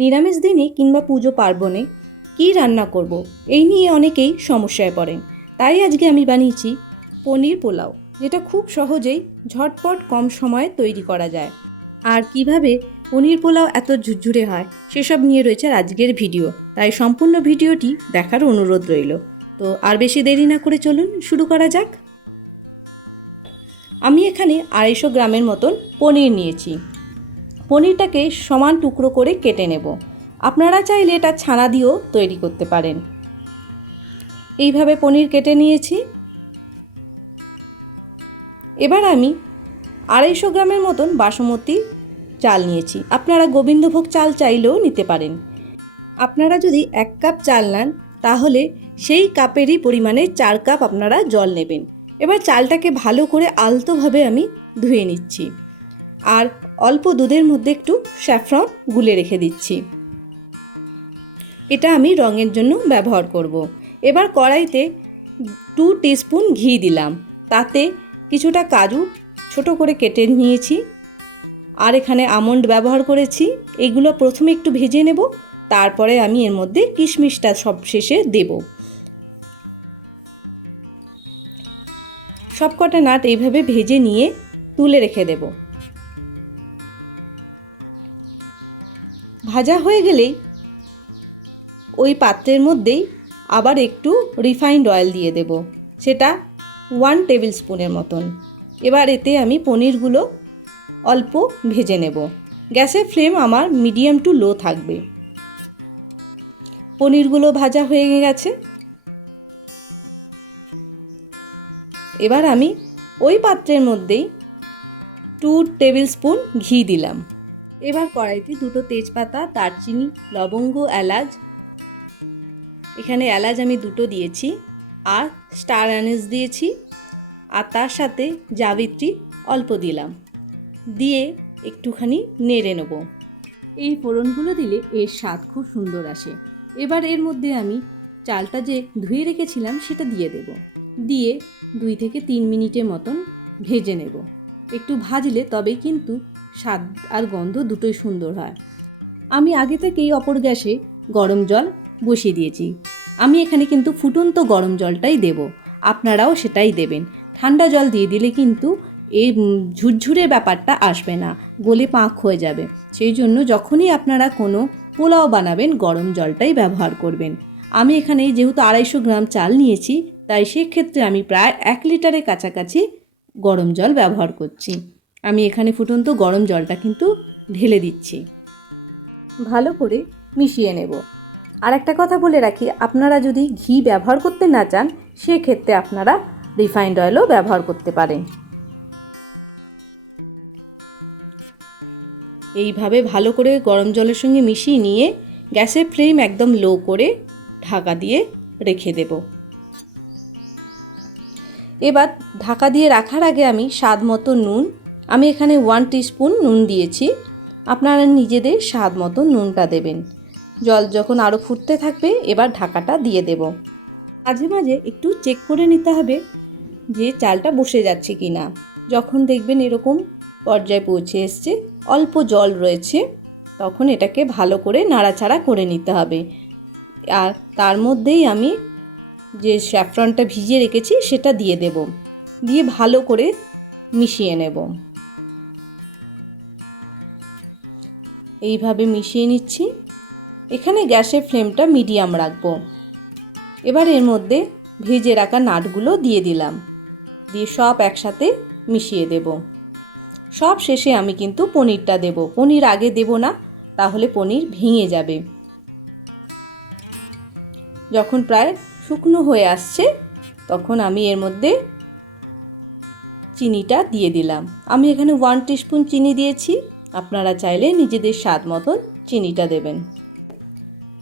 নিরামিষ দিনে কিংবা পুজো পার্বণে কী রান্না করব, এই নিয়ে অনেকেই সমস্যায় পড়েন। তাই আজকে আমি বানিয়েছি পনির পোলাও, যেটা খুব সহজেই ঝটপট কম সময়ে তৈরি করা যায়। আর কিভাবে পনির পোলাও এত ঝুরঝুরে হয় সেসব নিয়ে রয়েছে আজকের ভিডিও। তাই সম্পূর্ণ ভিডিওটি দেখার অনুরোধ রইল। তো আর বেশি দেরি না করে চলুন শুরু করা যাক। আমি এখানে 250 গ্রামের মতন পনির নিয়েছি। পনিরটাকে সমান টুকরো করে কেটে নেব। আপনারা চাইলে এটা ছানা দিয়েও তৈরি করতে পারেন। এইভাবে পনির কেটে নিয়েছি। এবার আমি 250 গ্রামের মতন বাসমতি চাল নিয়েছি। আপনারা গোবিন্দভোগ চাল চাইলেও নিতে পারেন। আপনারা যদি 1 কাপ চাল নেন তাহলে সেই কাপেরই পরিমাণে 4 কাপ আপনারা জল নেবেন। এবার চালটাকে ভালো করে আলতোভাবে আমি ধুয়ে নিচ্ছি। আর অল্প দুধের মধ্যে একটু স্যাফরন গুলে রেখে দিচ্ছি। এটা আমি রঙের জন্য ব্যবহার করব। এবার কড়াইতে 2 টিস্পুন ঘি দিলাম। তাতে কিছুটা কাজু ছোট করে কেটে নিয়েছি। আর এখানে আমন্ড ব্যবহার করেছি। এগুলো প্রথমে একটু ভেজে নেব, তারপরে আমি এর মধ্যে কিশমিশটা সব শেষে দেব। সবকটা নাট এইভাবে ভেজে নিয়ে তুলে রেখে দেব। ভাজা হয়ে গেলেই ওই পাত্রের মধ্যেই আবার একটু রিফাইন্ড অয়েল দিয়ে দেব, সেটা 1 টেবিল স্পুনের মতন। এবার এতে আমি পনিরগুলো অল্প ভেজে নেব। গ্যাসের ফ্লেম আমার মিডিয়াম টু লো থাকবে। পনিরগুলো ভাজা হয়ে গেছে। এবার আমি ওই পাত্রের মধ্যেই 2 টেবিল স্পুন ঘি দিলাম। এবার কড়াইতে 2টো তেজপাতা, দারচিনি, লবঙ্গ, এলাচ, এখানে এলাচ আমি 2টো দিয়েছি, আর স্টার অ্যানিস দিয়েছি, আর তার সাথে জাবিত্রি অল্প দিলাম, দিয়ে একটুখানি নেড়ে নেব। এই ফোড়নগুলো দিলে এর স্বাদ খুব সুন্দর আসে। এবার এর মধ্যে আমি চালটা যে ধুয়ে রেখেছিলাম সেটা দিয়ে দেব। দিয়ে 2 থেকে 3 মিনিটের মতন ভেজে নেব। একটু ভাজলে তবেই কিন্তু স্বাদ আর গন্ধ দুটোই সুন্দর হয়। আমি আগে থেকেই অপর গ্যাসে গরম জল বসিয়ে দিয়েছি। আমি এখানে কিন্তু ফুটন্ত গরম জলটাই দেব। আপনারাও সেটাই দেবেন। ঠান্ডা জল দিয়ে দিলে কিন্তু এই ঝুরঝুরে ব্যাপারটা আসবে না, গলে পাক হয়ে যাবে। সেই জন্য যখনই আপনারা কোনো পোলাও বানাবেন গরম জলটাই ব্যবহার করবেন। আমি এখানে যেহেতু 250 গ্রাম চাল নিয়েছি, তাই সেক্ষেত্রে আমি প্রায় 1 লিটারের কাছাকাছি গরম জল ব্যবহার করছি। আমি এখানে ফুটন্ত গরম জলটা কিন্তু ঢেলে দিচ্ছি। ভালো করে মিশিয়ে নেব। আর একটা কথা বলে রাখি, আপনারা যদি ঘি ব্যবহার করতে না চান সেক্ষেত্রে আপনারা রিফাইন্ড অয়েলও ব্যবহার করতে পারেন। এইভাবে ভালো করে গরম জলের সঙ্গে মিশিয়ে নিয়ে গ্যাসের ফ্লেম একদম লো করে ঢাকা দিয়ে রেখে দেব। এবার ঢাকা দিয়ে রাখার আগে আমি স্বাদ মতো নুন, আমি এখানে 1 টিস্পুন নুন দিয়েছি। আপনারা নিজেদের স্বাদ মতো নুনটা দেবেন। জল যখন আরও ফুটতে থাকবে এবার ঢাকাটা দিয়ে দেব। মাঝে মাঝে একটু চেক করে নিতে হবে যে চালটা বসে যাচ্ছে কি না। যখন দেখবেন এরকম পর্যায়ে পৌঁছে এসছে, অল্প জল রয়েছে, তখন এটাকে ভালো করে নাড়াচাড়া করে নিতে হবে। আর তার মধ্যেই আমি যে স্যাফরনটা ভিজিয়ে রেখেছি সেটা দিয়ে দেব, দিয়ে ভালো করে মিশিয়ে নেব। এইভাবে মিশিয়ে নিচ্ছি। এখানে গ্যাসের ফ্লেমটা মিডিয়াম রাখবো। এবার এর মধ্যে ভেজে রাখা নাটগুলো দিয়ে দিলাম, দিয়ে সব একসাথে মিশিয়ে দেব। সব শেষে আমি কিন্তু পনিরটা দেব। পনির আগে দেব না, তাহলে পনির ভেঙে যাবে। যখন প্রায় শুকনো হয়ে আসছে তখন আমি এর মধ্যে চিনিটা দিয়ে দিলাম। আমি এখানে 1 টিস্পুন চিনি দিয়েছি। আপনারা চাইলে নিজেদের স্বাদ মতন চিনিটা দেবেন।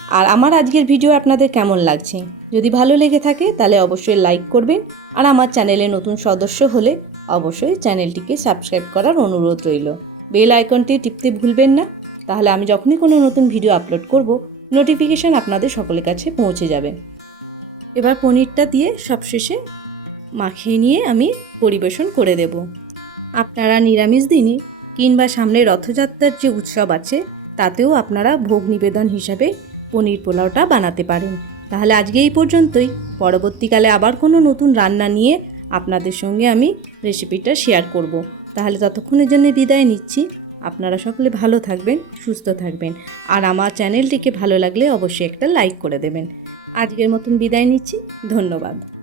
আর আমার আজকের ভিডিও আপনাদের কেমন লাগছে? যদি ভালো লেগে থাকে তাহলে অবশ্যই লাইক করবেন। আর আমার চ্যানেলে নতুন সদস্য হলে অবশ্যই চ্যানেলটিকে সাবস্ক্রাইব করার অনুরোধ রইল। বেল আইকনটি টিপতে ভুলবেন না, তাহলে আমি যখনই কোনো নতুন ভিডিও আপলোড করব নোটিফিকেশান আপনাদের সকলের কাছে পৌঁছে যাবে। এবার পনিরটা দিয়ে সবশেষে মাখিয়ে নিয়ে আমি পরিবেশন করে দেব। আপনারা নিরামিষ দিনে কিংবা সামনে রথযাত্রার যে উৎসব আছে তাতেও আপনারা ভোগ নিবেদন হিসাবে পনির পোলাওটা বানাতে পারেন। তাহলে আজকে এই পর্যন্তই। পরবর্তীকালে আবার কোনো নতুন রান্না নিয়ে আপনাদের সঙ্গে আমি রেসিপিটা শেয়ার করব। তাহলে ততক্ষণের জন্য বিদায় নিচ্ছি। আপনারা সকলে ভালো থাকবেন, সুস্থ থাকবেন, আর আমার চ্যানেলটিকে ভালো লাগলে অবশ্যই একটা লাইক করে দেবেন। আজকের মতন বিদায় নিচ্ছি। ধন্যবাদ।